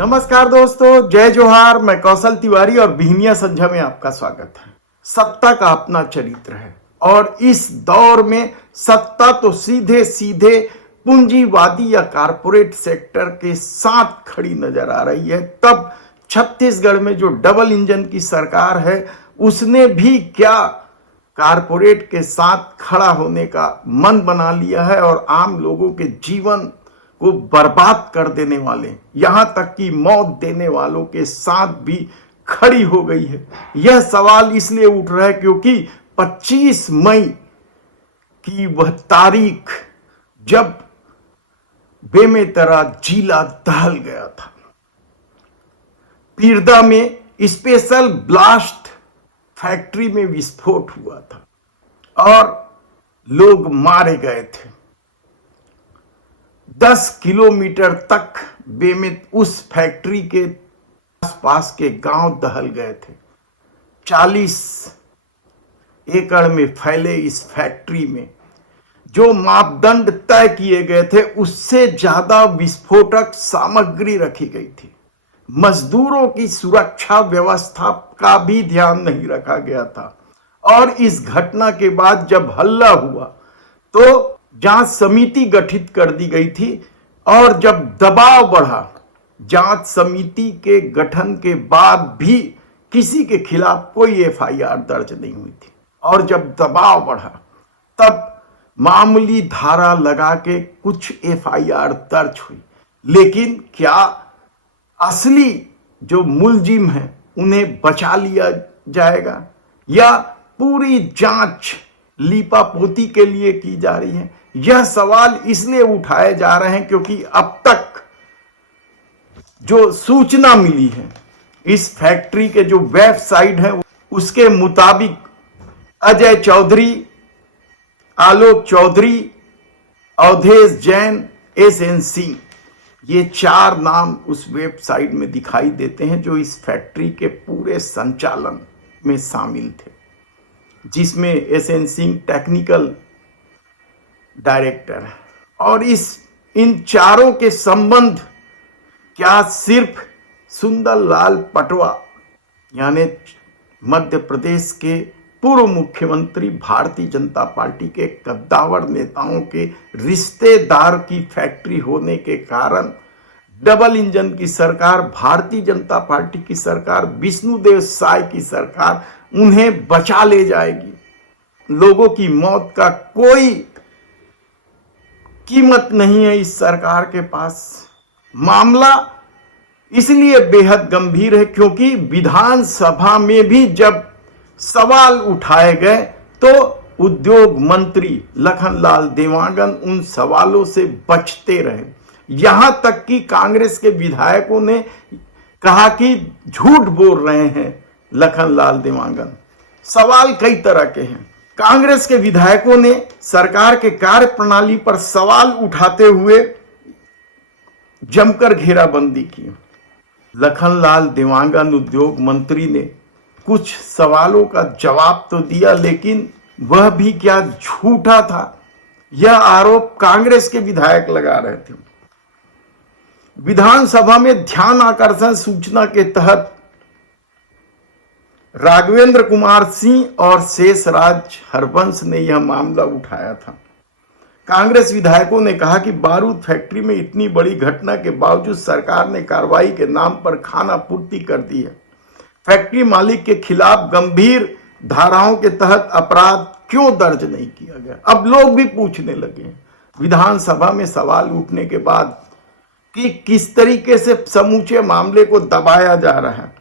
नमस्कार दोस्तों, जय जोहार। मैं कौशल तिवारी और बिहनिया संझा में आपका स्वागत है। सत्ता का अपना चरित्र है और इस दौर में सत्ता तो सीधे सीधे पूंजीवादी या कारपोरेट सेक्टर के साथ खड़ी नजर आ रही है। तब छत्तीसगढ़ में जो डबल इंजन की सरकार है उसने भी क्या कारपोरेट के साथ खड़ा होने का मन बना लिया है और आम लोगों के जीवन को बर्बाद कर देने वाले, यहां तक कि मौत देने वालों के साथ भी खड़ी हो गई है। यह सवाल इसलिए उठ रहा है क्योंकि 25 मई की वह तारीख जब बेमेतरा जिला दहल गया था। पीरदा में स्पेशल ब्लास्ट फैक्ट्री में विस्फोट हुआ था और लोग मारे गए थे। 10 किलोमीटर तक बेमित उस फैक्ट्री के आसपास के गांव दहल गए थे। 40 एकड़ में फैले इस फैक्ट्री में जो मापदंड तय किए गए थे उससे ज्यादा विस्फोटक सामग्री रखी गई थी। मजदूरों की सुरक्षा व्यवस्था का भी ध्यान नहीं रखा गया था और इस घटना के बाद जब हल्ला हुआ तो जांच समिति गठित कर दी गई थी और जब दबाव बढ़ा, जांच समिति के गठन के बाद भी किसी के खिलाफ कोई एफआईआर दर्ज नहीं हुई थी और जब दबाव बढ़ा तब मामूली धारा लगा के कुछ एफआईआर दर्ज हुई। लेकिन क्या असली जो मुलजिम है उन्हें बचा लिया जाएगा या पूरी जांच लीपापोती के लिए की जा रही है? यह सवाल इसलिए उठाए जा रहे हैं क्योंकि अब तक जो सूचना मिली है इस फैक्ट्री के जो वेबसाइट है उसके मुताबिक अजय चौधरी, आलोक चौधरी, अवधेश जैन, एसएन सिंह, ये 4 नाम उस वेबसाइट में दिखाई देते हैं जो इस फैक्ट्री के पूरे संचालन में शामिल थे, जिसमें एसएन सिंह टेक्निकल डायरेक्टर है। और इन चारों के संबंध क्या सिर्फ सुंदरलाल पटवा यानी मध्य प्रदेश के पूर्व मुख्यमंत्री भारतीय जनता पार्टी के कद्दावर नेताओं के रिश्तेदार की फैक्ट्री होने के कारण डबल इंजन की सरकार, भारतीय जनता पार्टी की सरकार, विष्णुदेव साय की सरकार उन्हें बचा ले जाएगी? लोगों की मौत का कोई कीमत नहीं है इस सरकार के पास। मामला इसलिए बेहद गंभीर है क्योंकि विधानसभा में भी जब सवाल उठाए गए तो उद्योग मंत्री लखनलाल देवांगन उन सवालों से बचते रहे। यहां तक कि कांग्रेस के विधायकों ने कहा कि झूठ बोल रहे हैं लखनलाल देवांगन। सवाल कई तरह के हैं। कांग्रेस के विधायकों ने सरकार के कार्य प्रणाली पर सवाल उठाते हुए जमकर घेराबंदी की। लखनलाल देवांगन उद्योग मंत्री ने कुछ सवालों का जवाब तो दिया लेकिन वह भी क्या झूठा था, यह आरोप कांग्रेस के विधायक लगा रहे थे। विधानसभा में ध्यान आकर्षण सूचना के तहत राघवेंद्र कुमार सिंह और शेषराज हरवंश ने यह मामला उठाया था। कांग्रेस विधायकों ने कहा कि बारूद फैक्ट्री में इतनी बड़ी घटना के बावजूद सरकार ने कार्रवाई के नाम पर खाना पूर्ति कर दी है। फैक्ट्री मालिक के खिलाफ गंभीर धाराओं के तहत अपराध क्यों दर्ज नहीं किया गया? अब लोग भी पूछने लगे विधानसभा में सवाल उठने के बाद कि किस तरीके से समूचे मामले को दबाया जा रहा है।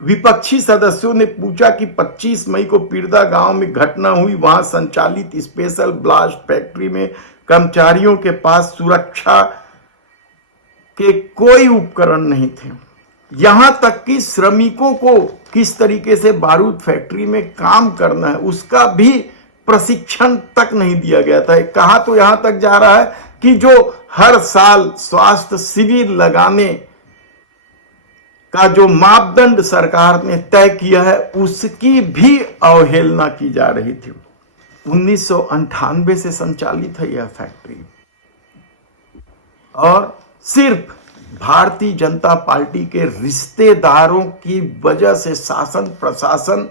विपक्षी सदस्यों ने पूछा कि 25 मई को पीरदा गांव में घटना हुई, वहां संचालित स्पेशल ब्लास्ट फैक्ट्री में कर्मचारियों के पास सुरक्षा के कोई उपकरण नहीं थे। यहां तक कि श्रमिकों को किस तरीके से बारूद फैक्ट्री में काम करना है उसका भी प्रशिक्षण तक नहीं दिया गया था। कहा तो यहां तक जा रहा है कि जो हर साल स्वास्थ्य शिविर लगाने का जो मापदंड सरकार ने तय किया है उसकी भी अवहेलना की जा रही थी। 1998 से संचालित है यह फैक्ट्री और सिर्फ भारतीय जनता पार्टी के रिश्तेदारों की वजह से शासन प्रशासन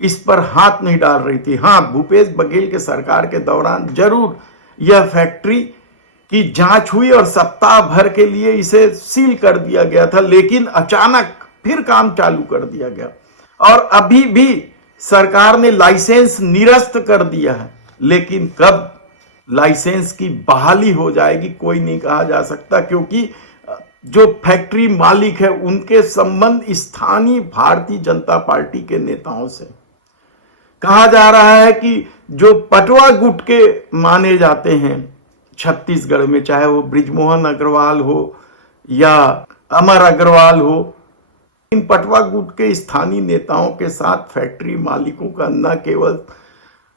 इस पर हाथ नहीं डाल रही थी। हाँ, भूपेश बघेल के सरकार के दौरान जरूर यह फैक्ट्री की जांच हुई और सप्ताह भर के लिए इसे सील कर दिया गया था, लेकिन अचानक फिर काम चालू कर दिया गया और अभी भी सरकार ने लाइसेंस निरस्त कर दिया है। लेकिन कब लाइसेंस की बहाली हो जाएगी कोई नहीं कहा जा सकता, क्योंकि जो फैक्ट्री मालिक है उनके संबंध स्थानीय भारतीय जनता पार्टी के नेताओं से। कहा जा रहा है कि जो पटवा गुट के माने जाते हैं छत्तीसगढ़ में, चाहे वो बृजमोहन अग्रवाल हो या अमर अग्रवाल हो, इन पटवा गुट के स्थानीय नेताओं के साथ फैक्ट्री मालिकों का न केवल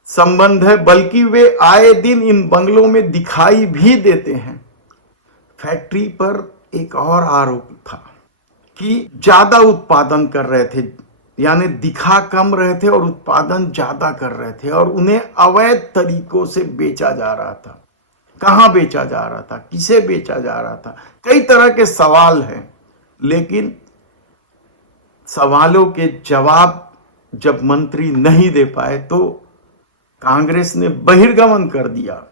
संबंध है बल्कि वे आए दिन इन बंगलों में दिखाई भी देते हैं। फैक्ट्री पर एक और आरोप था कि ज्यादा उत्पादन कर रहे थे, यानी दिखा कम रहे थे और उत्पादन ज्यादा कर रहे थे और उन्हें अवैध तरीकों से बेचा जा रहा था। कहां बेचा जा रहा था, किसे बेचा जा रहा था, कई तरह के सवाल हैं। लेकिन सवालों के जवाब जब मंत्री नहीं दे पाए तो कांग्रेस ने बहिर्गमन कर दिया।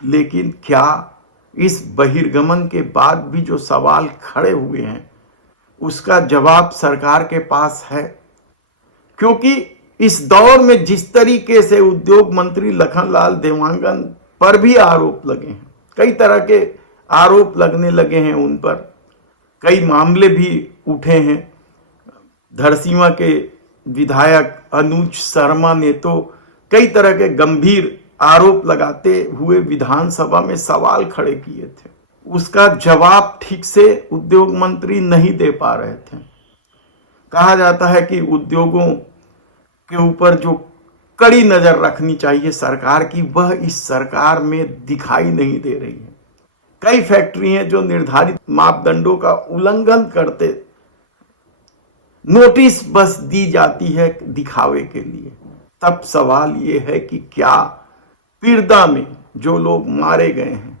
लेकिन क्या इस बहिर्गमन के बाद भी जो सवाल खड़े हुए हैं उसका जवाब सरकार के पास है? क्योंकि इस दौर में जिस तरीके से उद्योग मंत्री लखनलाल देवांगन पर भी आरोप लगे हैं, कई तरह के आरोप लगने लगे हैं उन पर, कई मामले भी उठे हैं। धरसींवा के विधायक अनुज शर्मा ने तो कई तरह के गंभीर आरोप लगाते हुए विधानसभा में सवाल खड़े किए थे, उसका जवाब ठीक से उद्योग मंत्री नहीं दे पा रहे थे। कहा जाता है कि उद्योगों के ऊपर जो कड़ी नजर रखनी चाहिए सरकार की, वह इस सरकार में दिखाई नहीं दे रही है। कई फैक्ट्री हैं जो निर्धारित मापदंडों का उल्लंघन करते नोटिस बस दी जाती है दिखावे के लिए। तब सवाल ये है कि क्या पीरदा में जो लोग मारे गए हैं,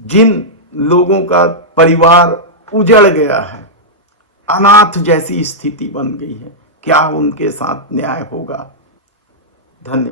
जिन लोगों का परिवार उजड़ गया है, अनाथ जैसी स्थिति बन गई है, क्या उनके साथ न्याय होगा? धन्यवाद।